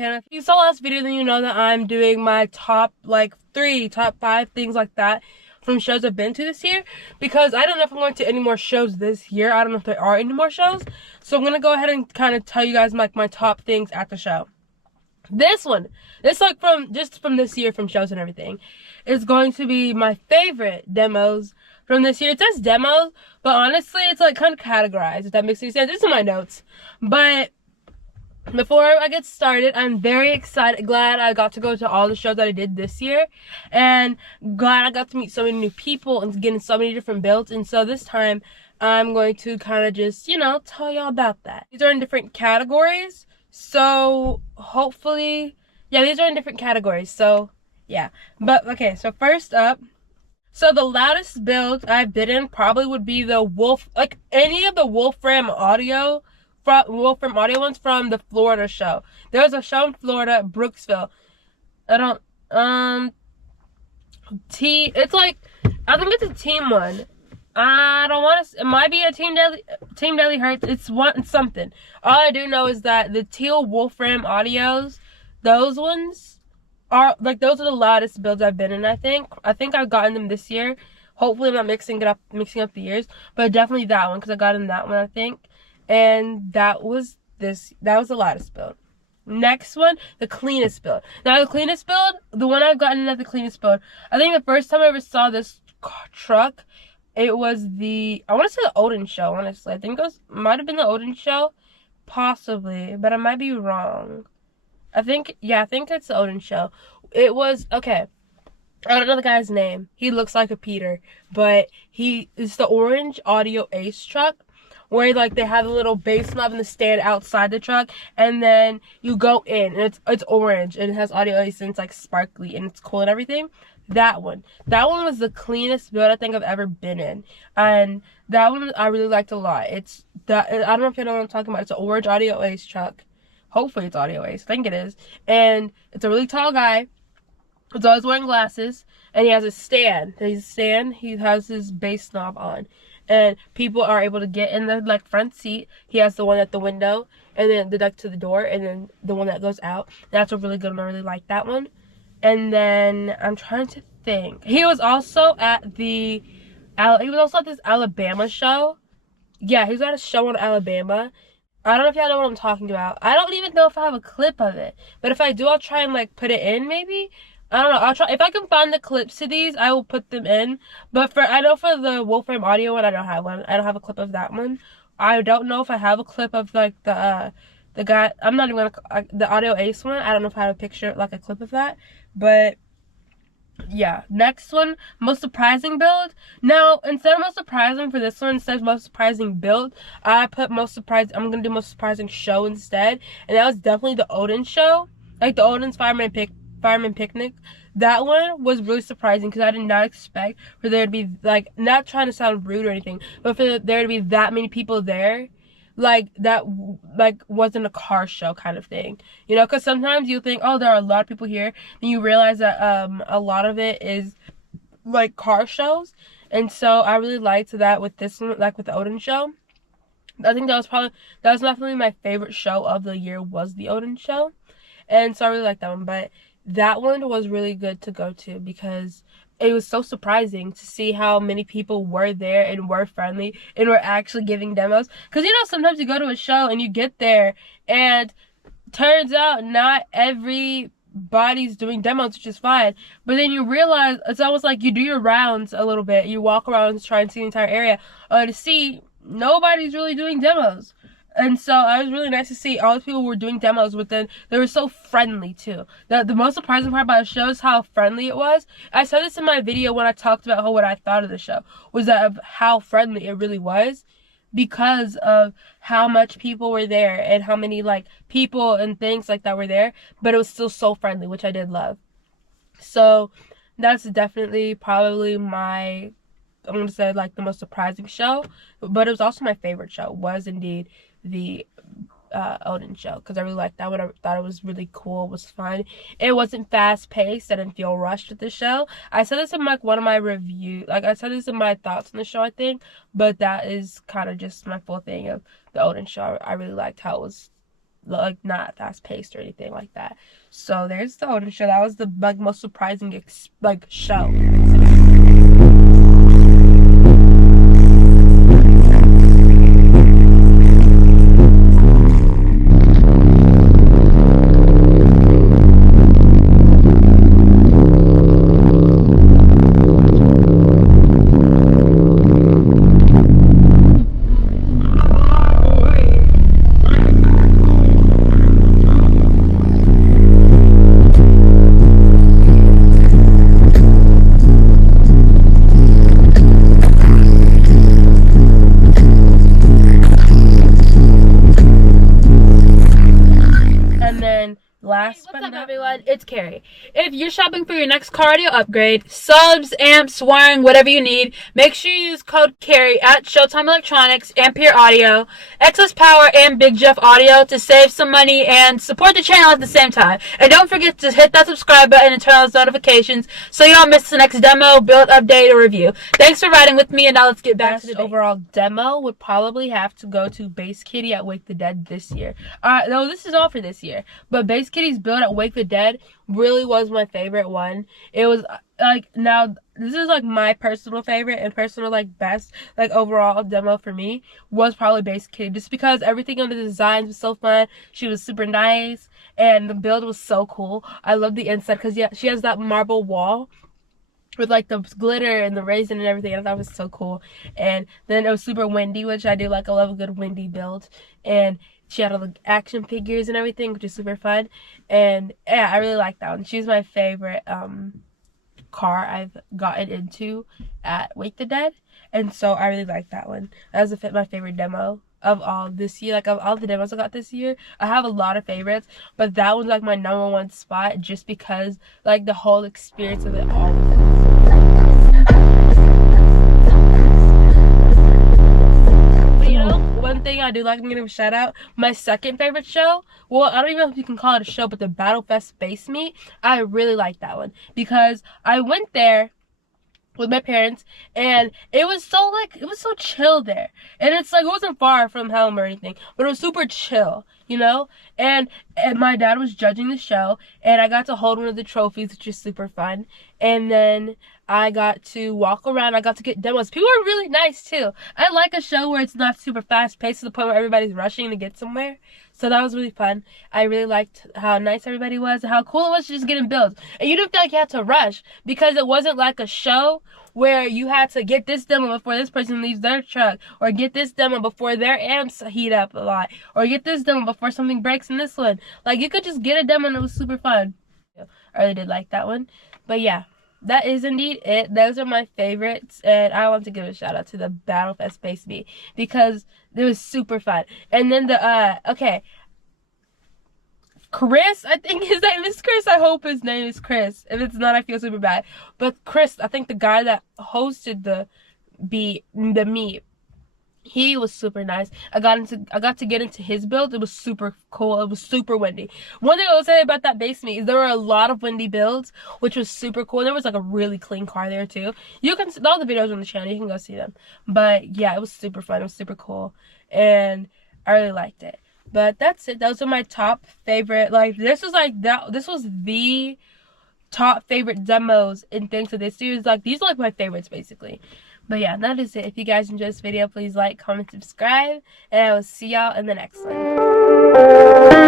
channel. If you saw last video, then you know that I'm doing my top like 5 things like that from shows I've been to this year, because I don't know if I'm going to any more shows this year. I don't know if there are any more shows, so I'm gonna go ahead and kind of tell you guys like my top things at the show. This like from this year, from shows and everything, is going to be my favorite demos from this year. It says demos, but honestly it's like kind of categorized, if that makes any sense. It's in my notes. But before I get started, I'm very excited, glad I got to go to all the shows that I did this year, and glad I got to meet so many new people and get in so many different builds. And so this time I'm going to kind of just, you know, tell y'all about that. These are in different categories, so hopefully, yeah, these are in different categories, so yeah. But okay, so first up, so the loudest build I've been in probably would be the like any of the Wolfram audio ones from the Florida show. There was a show in Florida, Brooksville. It's like, I think it's a team one. I don't want to, it might be a Team Deadly Hurts. It's something. All I do know is that the teal Wolfram audios, those ones are like, those are the loudest builds I've been in. I think I've gotten them this year. Hopefully I'm not mixing up the years, but definitely that one, because I got in that one, I think. And that was the loudest build. Next one, the cleanest build. Now the cleanest build, the one I've gotten in at the cleanest build, I think the first time I ever saw this truck, it was I want to say the Odin show, honestly. I think might have been the Odin show, possibly, but I might be wrong. I think it's the Odin show. It was, okay, I don't know the guy's name. He looks like a Peter, but it's the orange Audio Ace truck, where like they have a little bass knob in the stand outside the truck, and then you go in and it's orange and it has Audio Ace and it's like sparkly and it's cool and everything. That one was the cleanest build I think I've ever been in, and that one I really liked a lot. I don't know if you know what I'm talking about. It's an orange Audio Ace truck. Hopefully it's Audio Ace. I think it is. And it's a really tall guy. He's always wearing glasses, and he has a stand. He has his bass knob on, and people are able to get in the like front seat. He has the one at the window, and then the duck to the door, and then the one that goes out. That's a really good one. I really like that one. And then I'm trying to think. He was also at this Alabama show. Yeah, he was at a show in Alabama. I don't know if y'all know what I'm talking about. I don't even know if I have a clip of it, but if I do, I'll try and like put it in maybe. I don't know. I'll try. If I can find the clips to these, I will put them in. But I know for the Wolfram audio one, I don't have one. I don't have a clip of that one. I don't know if I have a clip of like the guy. I'm not even gonna the Audio Ace one. I don't know if I have a picture, like a clip of that. But yeah, next one, most surprising build. Now instead of most surprising for this one, instead of most surprising build, I put most surprising. I'm gonna do most surprising show instead, and that was definitely the Odin show, like the Odin's Fireman Picnic. That one was really surprising because I did not expect for there to be, like, not trying to sound rude or anything, but for there to be that many people there. Like, that, like, wasn't a car show kind of thing, you know, because sometimes you think, oh, there are a lot of people here, and you realize that a lot of it is like car shows. And so I really liked that with this one, like with the Odin show. I think that was definitely my favorite show of the year, was the Odin show. And so I really liked that one. But that one was really good to go to because it was so surprising to see how many people were there and were friendly and were actually giving demos. Because, you know, sometimes you go to a show and you get there and turns out not everybody's doing demos, which is fine. But then you realize it's almost like you do your rounds a little bit. You walk around and try and see the entire area to see nobody's really doing demos. And so it was really nice to see all the people were doing demos, but then they were so friendly too. The most surprising part about the show is how friendly it was. I said this in my video when I talked about what I thought of the show, was that of how friendly it really was, because of how much people were there and how many like people and things like that were there, but it was still so friendly, which I did love. So that's definitely probably I'm going to say like the most surprising show, but it was also my favorite show, was indeed the Odin show, because I really liked that one. I thought it was really cool. It was fun. It wasn't fast paced. I didn't feel rushed with the show. I said this in like one of my reviews, like I said this in my thoughts on the show, I think, but that is kind of just my full thing of the Odin show. I really liked how it was like not fast paced or anything like that. So there's the Odin show. That was the like most surprising show. What's up, everyone? It's Keri. If you're shopping for your next car audio upgrade, subs, amps, wiring, whatever you need, make sure you use code Keri at Showtime Electronics, Ampere Audio, Excess Power, and Big Jeff Audio to save some money and support the channel at the same time. And don't forget to hit that subscribe button and turn on those notifications so you don't miss the next demo, build, update, or review. Thanks for riding with me, and now let's get back to the overall demo. Would probably have to go to Base Kitty at Wake the Dead this year. No, this is all for this year, but Base Kitty's build at Wake the Dead really was my favorite one. It was like, now this is like my personal favorite and personal like best like overall demo for me was probably Base Kitty, just because everything on the designs was so fun. She was super nice and the build was so cool. I love the inside because yeah, she has that marble wall with like the glitter and the raisin and everything. I thought it was so cool. And then it was super windy, which I do like. I love a good windy build. And she had all the action figures and everything, which is super fun. And yeah, I really like that one. She's my favorite car I've gotten into at Wake the Dead. And so I really like that one. That was my favorite demo of all this year. Like, of all the demos I got this year, I have a lot of favorites, but that one's like my #1 spot just because like the whole experience of it all. One thing I do like, I'm gonna give a shout out, my second favorite show, well, I don't even know if you can call it a show, but the Battle Fest Space Meet, I really like that one because I went there with my parents and it was so chill there, and it's like it wasn't far from home or anything, but it was super chill, you know. And my dad was judging the show and I got to hold one of the trophies, which is super fun. And then I got to walk around. I got to get demos. People are really nice too. I like a show where it's not super fast paced to the point where everybody's rushing to get somewhere. So that was really fun. I really liked how nice everybody was and how cool it was to just get in builds. And you didn't feel like you had to rush because it wasn't like a show where you had to get this demo before this person leaves their truck, or get this demo before their amps heat up a lot, or get this demo before something breaks in this one. Like, you could just get a demo and it was super fun. I really did like that one. But yeah, that is indeed it. Those are my favorites, and I want to give a shout out to the Battle Fest Space Meet because it was super fun. And then Chris, I think his name is Chris. I hope his name is Chris. If it's not, I feel super bad. But Chris, I think the guy that hosted the meet, he was super nice. I got to get into his build. It was super cool. It was super windy. One thing I will say about that base meet is there were a lot of windy builds, which was super cool. There was like a really clean car there too. You can see all the videos on the channel. You can go see them. But yeah, it was super fun. It was super cool, and I really liked it. But that's it. Those are my top favorite. Like, this was the top favorite demos and things of this year. Like, these are like my favorites basically. But yeah, that is it. If you guys enjoyed this video, please like, comment, subscribe, and I will see y'all in the next one.